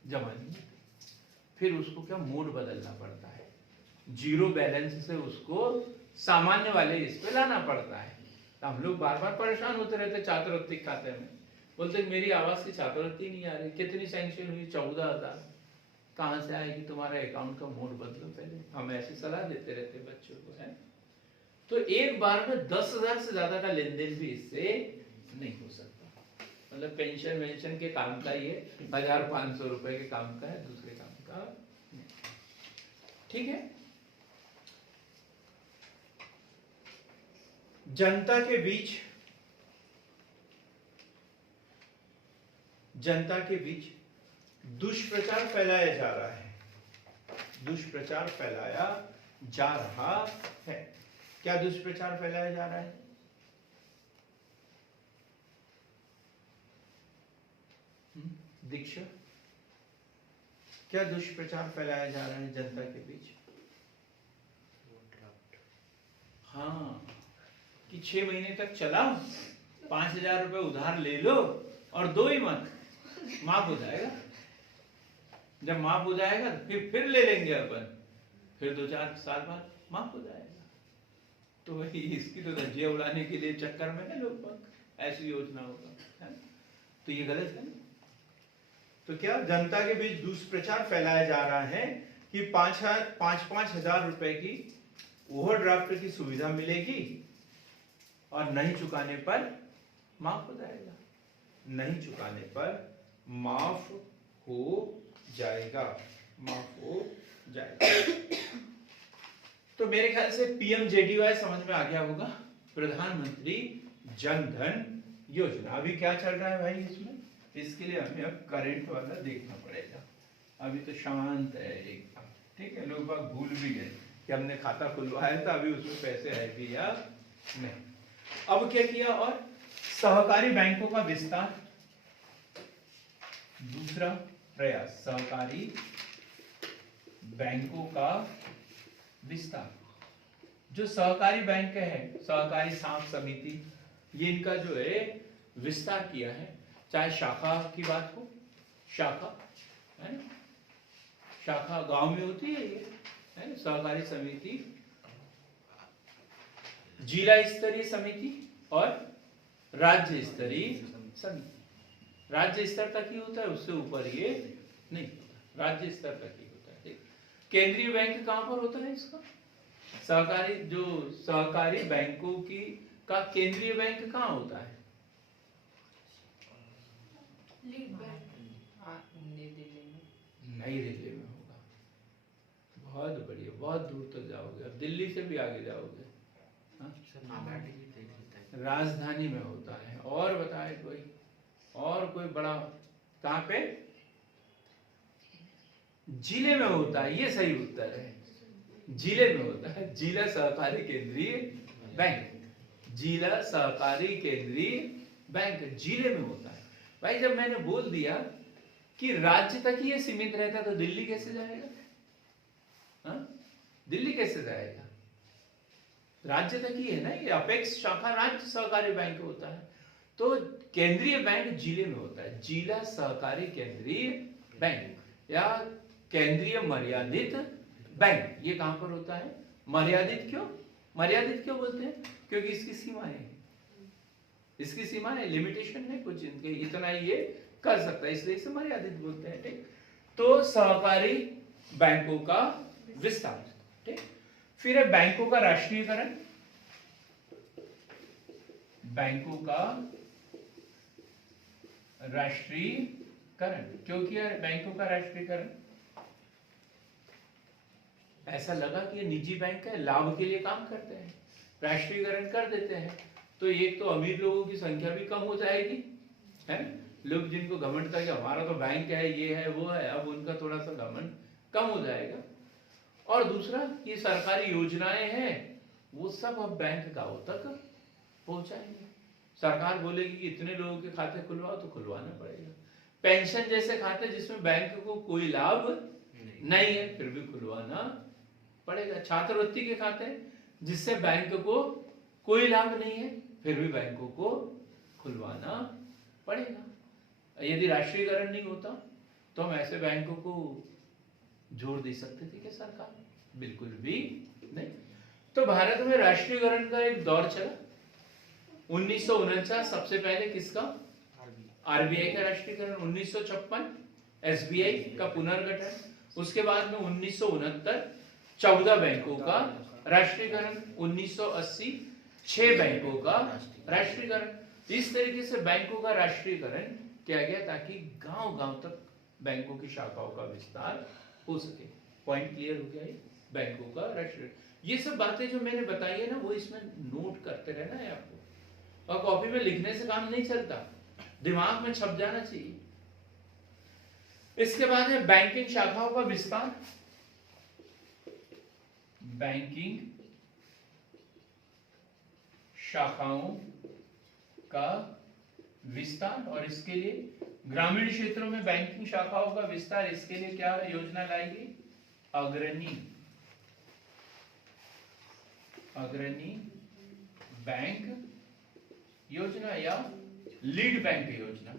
जमा नहीं, फिर उसको क्या मोड बदलना पड़ता है, जीरो बैलेंस से उसको सामान्य वाले इस पे लाना पड़ता है। तो हम लोग बार बार परेशान होते रहते छात्रवृत्ति खाते में, बोलते मेरी आवाज से छात्रवृत्ति नहीं आ रही, कितनी सैंक्शन हुई 14,000, कहाँ से आएगी, तुम्हारा अकाउंट का मोड बदलो पहले। हम ऐसी सलाह देते रहते बच्चों को, है। तो एक बार में 10,000 से ज्यादा का लेन देन भी इससे नहीं हो सकता। मतलब पेंशन वेंशन के काम का ये 1,500 रुपए के काम का है, दूसरे काम का नहीं। ठीक है। जनता के बीच दुष्प्रचार फैलाया जा रहा है, दुष्प्रचार फैलाया जा रहा है। क्या दुष्प्रचार फैलाया जा रहा है? दीक्षा, क्या दुष्प्रचार फैलाया जा रहा है जनता के बीच? हाँ, कि 6 महीने तक चलाओ, 5,000 रुपए उधार ले लो और दो ही मत, माफ हो जाएगा। जब माफ हो जाएगा तो फिर ले लेंगे अपन, फिर 2-4 साल बाद माफ हो जाएगा। तो वही इसकी तो धज्जियां उड़ाने के लिए चक्कर में है लोग बाग, ऐसी योजना होगा, है? तो ये गलत है। तो क्या जनता के बीच दुष्प्रचार फैलाया जा रहा है कि 5-5 हजार रुपए की ओवरड्राफ्ट की सुविधा मिलेगी और नहीं चुकाने पर माफ हो जाएगा, नहीं चुकाने पर माफ हो जाएगा, माफ हो जाएगा। तो मेरे ख्याल से पीएमजेडीवाई समझ में आ गया होगा, प्रधानमंत्री जन धन योजना। अभी क्या चल रहा है भाई इसमें? इसके लिए हमें अब करंट वाला देखना पड़ेगा। अभी तो शांत है एकदम, ठीक है। लोग बाग भूल भी गए कि हमने खाता खुलवाया था, अभी उसमें पैसे है भी या नहीं। अब क्या किया? और सहकारी बैंकों का विस्तार, दूसरा प्रयास, सहकारी बैंकों का विस्तार। जो सहकारी बैंक है, सहकारी साख समिति, ये इनका जो है विस्तार किया है। चाहे शाखा की बात हो, शाखा है ना, शाखा गांव में होती है ये, है ना, सहकारी समिति, जिला स्तरीय समिति और राज्य स्तरीय समिति। राज्य स्तर तक ही होता है, उससे ऊपर ये नहीं होता, राज्य स्तर तक ही होता है। केंद्रीय बैंक कहां पर होता है इसका? सहकारी, जो सहकारी बैंकों की का केंद्रीय बैंक कहां होता है? Lead bank. नई दिल्ली में। नई दिल्ली में होगा। बहुत बढ़िया, बहुत दूर तक जाओगे, अब दिल्ली से भी आगे जाओगे। हाँ? राजधानी में होता है। और बताए कोई, और कोई बड़ा कहां पे? जिले में होता है, ये सही उत्तर है, जिले में होता है। जिला सहकारी केंद्रीय बैंक, जिला सहकारी केंद्रीय बैंक जिले में होता है। भाई जब मैंने बोल दिया कि राज्य तक ही ये सीमित रहता तो दिल्ली कैसे जाएगा? हाँ? दिल्ली कैसे जाएगा? राज्य तक ही है ना, ये अपेक्स शाखा राज्य सहकारी बैंक होता है। तो केंद्रीय बैंक जिले में होता है, जिला सहकारी केंद्रीय बैंक या केंद्रीय मर्यादित बैंक। ये कहां पर होता है? मर्यादित क्यों? मर्यादित क्यों बोलते हैं? क्योंकि इसकी सीमाएं हैं, इसकी सीमाएं, लिमिटेशन है कुछ, इनके इतना ही ये कर सकता है, इसलिए इसे मर्यादित बोलते हैं। ठीक, तो सहकारी बैंकों का विस्तार। ठीक, फिर है बैंकों का राष्ट्रीयकरण। बैंकों का राष्ट्रीयकरण क्यों किया बैंकों का राष्ट्रीयकरण? ऐसा लगा कि ये निजी बैंक है, लाभ के लिए काम करते हैं, राष्ट्रीयकरण कर देते हैं तो एक तो अमीर लोगों की संख्या भी कम हो जाएगी, है। लोग जिनको घमंड था कि हमारा तो बैंक है, ये है वो है, अब उनका थोड़ा सा घमंड कम हो जाएगा। और दूसरा, ये सरकारी योजनाएं हैं वो सब अब बैंक गांव तक पहुंचाएंगे। सरकार बोलेगी कि इतने लोगों के खाते खुलवाओ तो खुलवाना पड़ेगा। पेंशन जैसे खाते जिसमें बैंक को कोई लाभ नहीं है फिर भी खुलवाना पड़ेगा। छात्रवृत्ति के खाते जिससे बैंक को कोई लाभ नहीं है फिर भी बैंकों को खुलवाना पड़ेगा। यदि राष्ट्रीयकरण नहीं होता तो हम ऐसे बैंकों को जोर दे सकते थे क्या सरकार? बिल्कुल भी नहीं। तो भारत में राष्ट्रीयकरण का एक दौर चला 1949 सबसे पहले किसका? आरबीआई का राष्ट्रीयकरण, 1956 एसबीआई का पुनर्गठन, उसके बाद में 1969 14 बैंकों का राष्ट्रीयकरण, 1980 6 बैंकों का राष्ट्रीयकरण। इस तरीके से बैंकों का राष्ट्रीयकरण किया गया ताकि गांव-गांव तक बैंकों की शाखाओं का विस्तार हो सके। पॉइंट क्लियर हो गया? बैंकों का राष्ट्रीय, ये सब बातें जो मैंने बताई है ना, वो इसमें नोट करते रहना है आपको, और कॉपी में लिखने से काम नहीं चलता, दिमाग में छप जाना चाहिए। इसके बाद है बैंकिंग शाखाओं का विस्तार। बैंकिंग शाखाओं का विस्तार, और इसके लिए ग्रामीण क्षेत्रों में बैंकिंग शाखाओं का विस्तार, इसके लिए क्या योजना लाई गई? अग्रणी बैंक योजना या लीड बैंक योजना।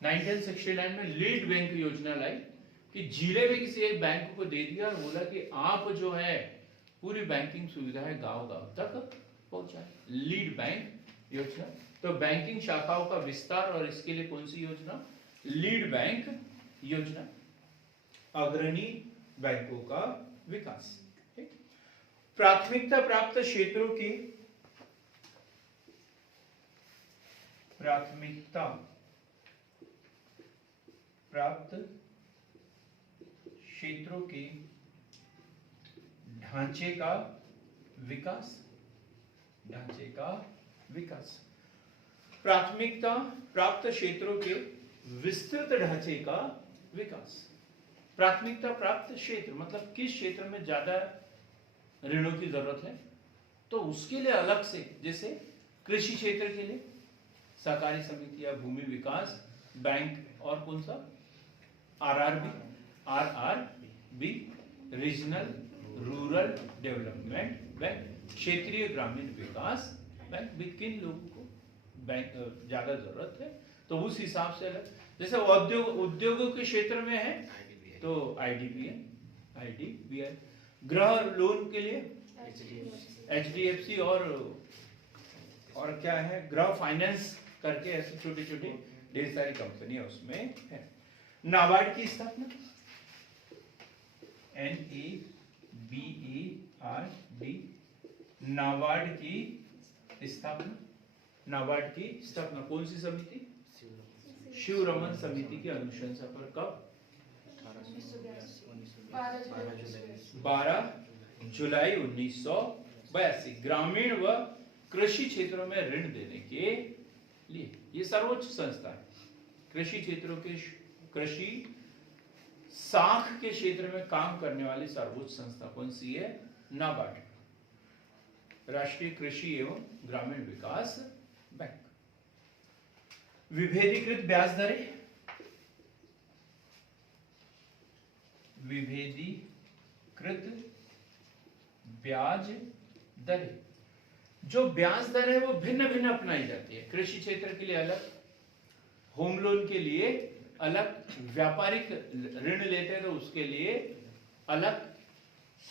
1969 में लीड बैंक योजना लाई कि जिले में किसी एक बैंक को दे दिया और बोला कि आप जो है पूरी बैंकिंग सुविधाएं गांव-गांव तक पहुंचाएं। लीड बैंक योजना। तो बैंकिंग शाखाओं का विस्तार, और इसके लिए कौन सी योजना? लीड बैंक योजना। अग्रणी बैंकों का विकास। प्राथमिकता प्राप्त क्षेत्रों की, प्राथमिकता प्राप्त क्षेत्रों के ढांचे का विकास, ढांचे का विकास। प्राथमिकता प्राप्त क्षेत्रों के विस्तृत ढांचे का विकास। प्राथमिकता प्राप्त क्षेत्र मतलब किस क्षेत्र में ज्यादा ऋणों की जरूरत है, तो उसके लिए अलग से, जैसे कृषि क्षेत्र के लिए सहकारी समितियां, भूमि विकास बैंक, और कौन सा? RRB, regional rural development bank, क्षेत्रीय ग्रामीण विकास बैंक। भी किन लोगों को बैंक ज्यादा जरूरत है, तो उस हिसाब से अलग। जैसे उद्योगों के क्षेत्र में है तो आईडीबीआई। गृह लोन के लिए एचडीएफसी, और क्या है, गृह फाइनेंस करके ऐसे छोटे छोटे ढेर सारी कंपनियां उसमें है। नाबार्ड की स्थापना, NABARD, नाबार्ड की स्थापना। नाबार्ड की स्थापना कौन सी समिति? शिवरमन समिति की अनुशंसा पर कब? 12 जुलाई 1982। ग्रामीण व कृषि क्षेत्रों में ऋण देने के लिए ये सर्वोच्च संस्था है। कृषि क्षेत्रों के, कृषि साख के क्षेत्र में काम करने वाली सर्वोच्च संस्था कौन सी है? नाबार्ड, राष्ट्रीय कृषि एवं ग्रामीण विकास बैंक। विभेदीकृत ब्याज दरें, विभेदीकृत ब्याज दरें, जो ब्याज दर है वो भिन्न भिन्न अपनाई जाती है। कृषि क्षेत्र के लिए अलग, होम लोन के लिए अलग, व्यापारिक ऋण लेते हैं तो उसके लिए अलग,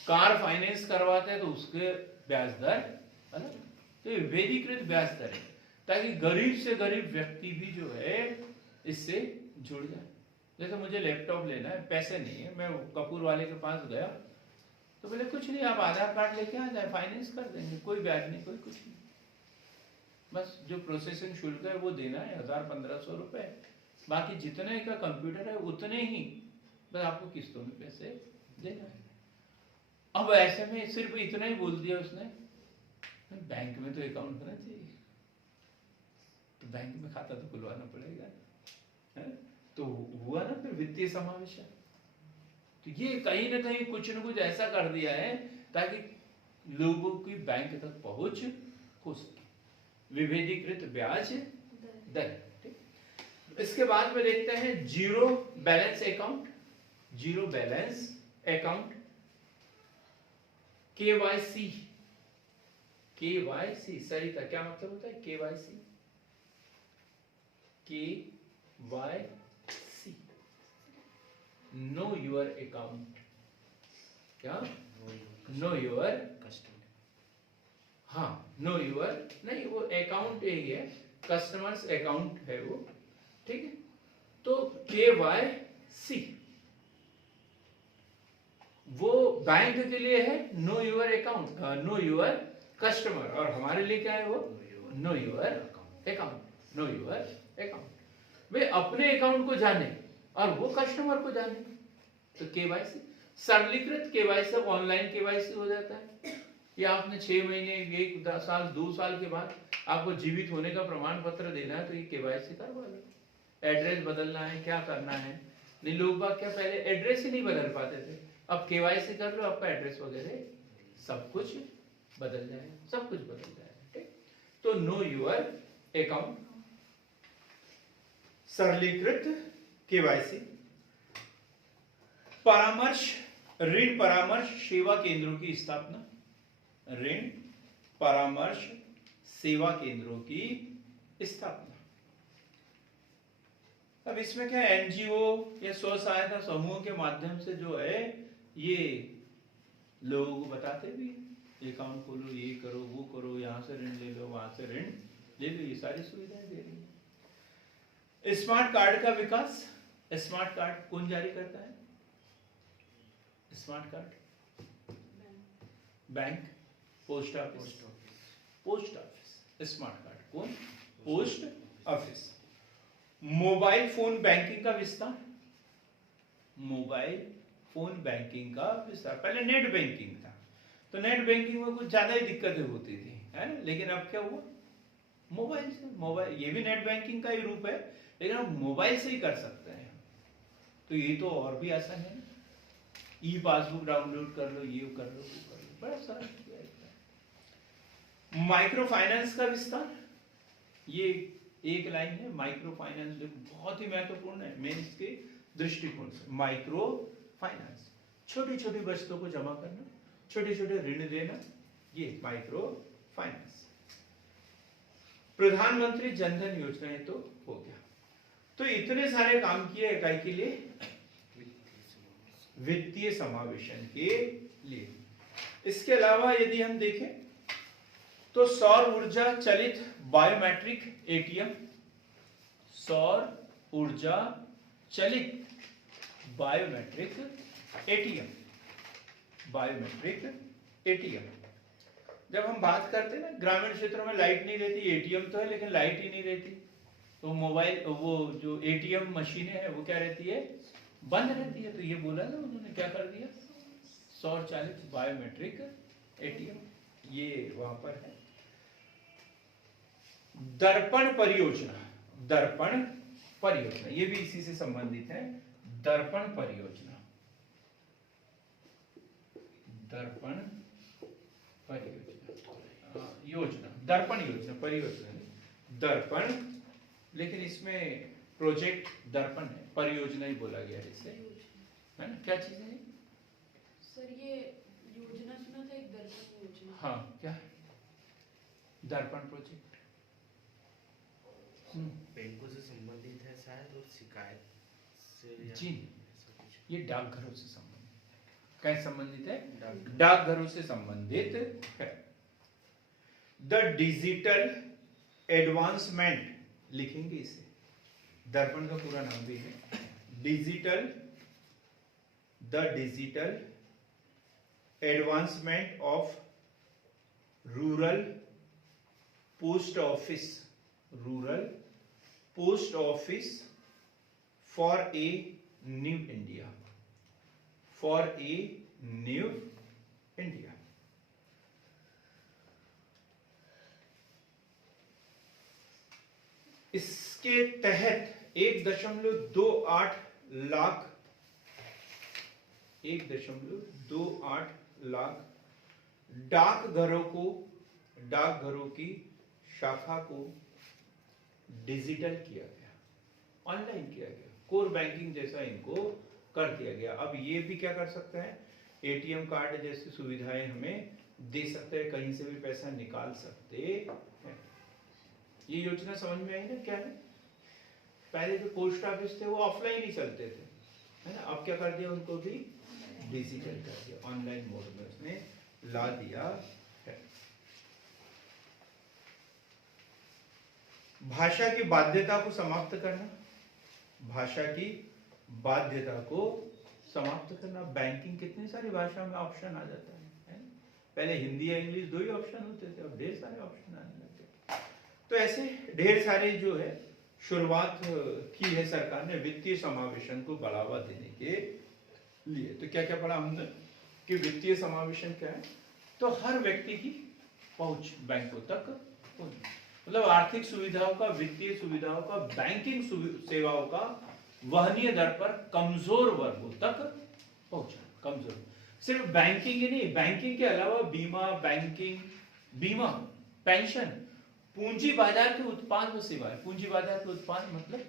कार फाइनेंस करवाते हैं तो उसके ब्याज दर अलग। तो ये विभेदीकृत ब्याज दर है ताकि गरीब से गरीब व्यक्ति भी जो है इससे जुड़ जाए। जैसे मुझे लैपटॉप लेना है, पैसे नहीं है, मैं कपूर वाले के पास गया तो बोले कुछ नहीं, आप आधार कार्ड लेके आ जाए, फाइनेंस कर देंगे, कोई ब्याज नहीं, कोई कुछ नहीं, बस जो प्रोसेसिंग शुल्क है वो देना है 1000-1500 रुपए, बाकी जितने का कंप्यूटर है उतने ही बस आपको किस्तों में पैसे देना है। अब ऐसे में सिर्फ इतना ही बोल दिया उसने, बैंक में तो अकाउंट होना चाहिए, तो बैंक में खाता तो खुलवाना पड़ेगा, है? तो हुआ ना फिर वित्तीय समावेशन। तो ये कहीं ना कहीं कुछ न कुछ ऐसा कर दिया है ताकि लोगों की बैंक तक पहुंच हो सके। विभेदीकृत ब्याज दर। इसके बाद में देखते हैं zero balance account. Zero balance account, KYC. KYC सरिता क्या मतलब होता है? KYC, KYC, know your account. क्या? नो योर हाँ, नो यूर नहीं, वो अकाउंट ही है, कस्टमर्स अकाउंट है वो, ठीक है। तो KYC वो बैंक के लिए है, know your account, know your customer, और हमारे लिए क्या है वो, know your account, know your account. वे अपने अकाउंट को जाने और वो कस्टमर को जाने, तो KYC सरलीकृत KYC ऑनलाइन KYC हो जाता है। या आपने 6 महीने, 1 साल, 2 साल के बाद आपको जीवित होने का प्रमाण पत्र देना है, तो ये KYC करवा लो। एड्रेस बदलना है, क्या करना है, नहीं लोग बाग क्या पहले एड्रेस ही नहीं बदल पाते थे, अब KYC कर लो, आपका एड्रेस वगैरह सब कुछ बदल जाएगा, सब कुछ बदल जाएगा, ठीक। तो नो यूर अकाउंट, सरलीकृत KYC, परामर्श, ऋण परामर्श सेवा केंद्रों की स्थापना, ऋण परामर्श सेवा केंद्रों की स्थापना। अब इसमें क्या NGO या स्व सहायता समूह के माध्यम से जो है ये लोगों को बताते भी हैं, अकाउंट खोलो, ये करो, वो करो, यहाँ से ऋण ले लो, वहां से ऋण ले लो, ये सारी सुविधाएं दे रही है। स्मार्ट कार्ड का विकास, स्मार्ट कार्ड कौन जारी करता है? Smart card bank, post office, post office. Smart card कौन? Post office. Mobile phone banking का विस्तार, मोबाइल फोन बैंकिंग का विस्तार। पहले नेट बैंकिंग था, तो नेट बैंकिंग में कुछ ज्यादा ही दिक्कतें होती थी, है ना, लेकिन अब क्या हुआ, मोबाइल से, मोबाइल ये भी नेट बैंकिंग का ही रूप है, लेकिन आप मोबाइल से ही कर सकते हैं, तो ये तो और भी आसान है ना। ई पासबुक डाउनलोड कर लो, ये कर लो, वो कर लो, बड़ा सारा किया है। माइक्रो फाइनेंस का विस्तार, ये एक लाइन है, माइक्रो फाइनेंस बहुत ही महत्वपूर्ण है मेंस के दृष्टिकोण से। माइक्रो फाइनेंस, छोटी छोटी वस्तुओं को जमा करना, छोटे छोटे ऋण देना, ये माइक्रो फाइनेंस। प्रधानमंत्री जनधन योजना, ये तो हो गया। तो इतने सारे काम किए इकाई के लिए, वित्तीय समावेशन के लिए। इसके अलावा यदि हम देखें तो सौर ऊर्जा चलित बायोमेट्रिक ATM, सौर ऊर्जा चलित बायोमेट्रिक ATM, बायोमेट्रिक ATM। जब हम बात करते हैं ना, ग्रामीण क्षेत्रों में लाइट नहीं रहती, ATM तो है लेकिन लाइट ही नहीं रहती, तो मोबाइल वो जो ATM मशीनें हैं वो क्या रहती है, बंद रहती है। तो ये बोला ना उन्होंने, क्या कर दिया, सौर चालित बायोमेट्रिक ATM, ये वहां पर है। दर्पण परियोजना, दर्पण परियोजना ये भी इसी से संबंधित है। दर्पण परियोजना, दर्पण परियोजना, योजना, दर्पण योजना, परियोजना नहीं, दर्पण, लेकिन इसमें प्रोजेक्ट दर्पण है, परियोजना ही बोला गया है इससे, है ना। क्या चीज है सर? ये योजना सुना था, एक दर्पण योजना। हाँ, क्या है दर्पण प्रोजेक्ट? बैंकों से संबंधित है शायद, और शिकायत से जी, ये डाकघरों से संबंधित, कैसे संबंधित है? डाकघरों से संबंधित है। द डिजिटल एडवांसमेंट, लिखेंगे इसे, दर्पण का पूरा नाम भी है digital, the digital advancement of rural post office, rural post office for a new India, for a new India. इसके तहत 1.28 लाख, 1.28 लाख डाकघरों को, डाकघरों की शाखा को डिजिटल किया गया, ऑनलाइन किया गया, कोर बैंकिंग जैसा इनको कर दिया गया। अब ये भी क्या कर सकते हैं, ATM कार्ड जैसी सुविधाएं हमें दे सकते हैं, कहीं से भी पैसा निकाल सकते हैं। ये योजना समझ में आई ना क्या है? पहले जो पोस्ट ऑफिस थे वो ऑफलाइन ही चलते थे, है ना, अब क्या कर दिया, उनको भी डिजिटल कर दिया, ऑनलाइन मोड में उसने ला दिया है। भाषा की बाध्यता को समाप्त करना, भाषा की बाध्यता को समाप्त करना। बैंकिंग कितनी सारी भाषा में ऑप्शन आ जाता है ना? पहले हिंदी या इंग्लिश 2 ही ऑप्शन होते थे, अब ढेर सारे ऑप्शन आने लगे। तो ऐसे ढेर सारे जो है शुरुआत की है सरकार ने वित्तीय समावेशन को बढ़ावा देने के लिए। तो क्या क्या पढ़ा हमने कि वित्तीय समावेशन क्या है? तो हर व्यक्ति की पहुंच बैंकों तक होनी, मतलब आर्थिक सुविधाओं का, वित्तीय सुविधाओं का, बैंकिंग सेवाओं का वहनीय दर पर कमजोर वर्गों तक पहुंचा। कमजोर सिर्फ बैंकिंग ही नहीं, बैंकिंग के अलावा बीमा, बीमा, पेंशन, पूंजी बाजार के उत्पाद व सेवाएं। पूंजी बाजार के उत्पाद मतलब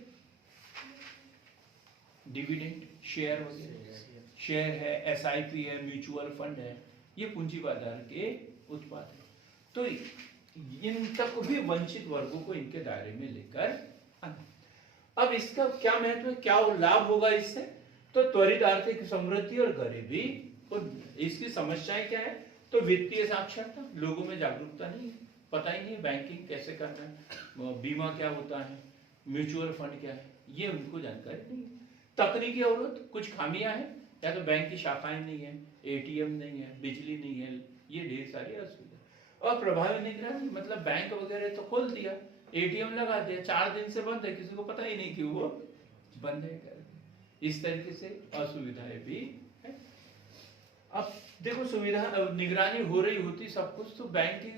डिविडेंड, शेयर वगैरह, शेयर है, एसआईपी है, म्यूचुअल फंड है, ये पूंजी बाजार के उत्पाद है। तो इन तक भी वंचित वर्गों को इनके दायरे में लेकर आना। अब इसका क्या महत्व है, क्या लाभ होगा इससे? तो त्वरित आर्थिक समृद्धि और गरीबी। इसकी समस्याएं क्या है? तो वित्तीय साक्षरता, लोगों में जागरूकता नहीं है, पता ही नहीं बैंकिंग कैसे करना है, बीमा क्या होता है, म्यूचुअल फंड क्या है, ये उनको जानकारी नहीं है। तकनीकी अवरोध, कुछ खामियां हैं, या तो बैंक की शाखाएं नहीं है, एटीएम नहीं है, बिजली नहीं है, ये ढेर सारी असुविधा। और प्रभावी निगरानी, मतलब बैंक वगैरह तो खोल दिया, एटीएम लगा दिया, 4 दिन से बंद है, किसी को पता ही नहीं कि वो बंद है करके। इस तरीके से असुविधाएं भी है। अब देखो सुविधा, निगरानी हो रही होती सब कुछ, तो बैंक की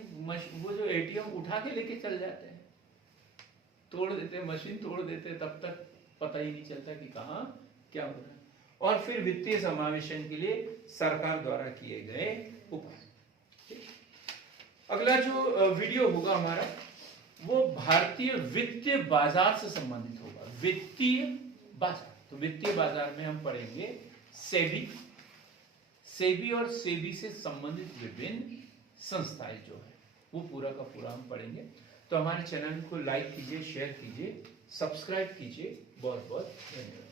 वो जो एटीएम उठा के लेके चल जाते हैं, तोड़ देते, मशीन तोड़ देते, तब तक पता ही नहीं चलता कि कहाँ क्या हो रहा है। और फिर वित्तीय समावेशन के लिए सरकार द्वारा किए गए उपाय। अगला जो वीडियो होगा हमारा वो भारतीय वित्तीय बाजार से संबंधित होगा। वित्तीय बाजार, तो वित्तीय बाजार में हम पढ़ेंगे सेबी और सेबी से संबंधित विभिन्न संस्थाएं जो है वो पूरा का पूरा हम पढ़ेंगे। तो हमारे चैनल को लाइक कीजिए, शेयर कीजिए, सब्सक्राइब कीजिए। बहुत बहुत धन्यवाद।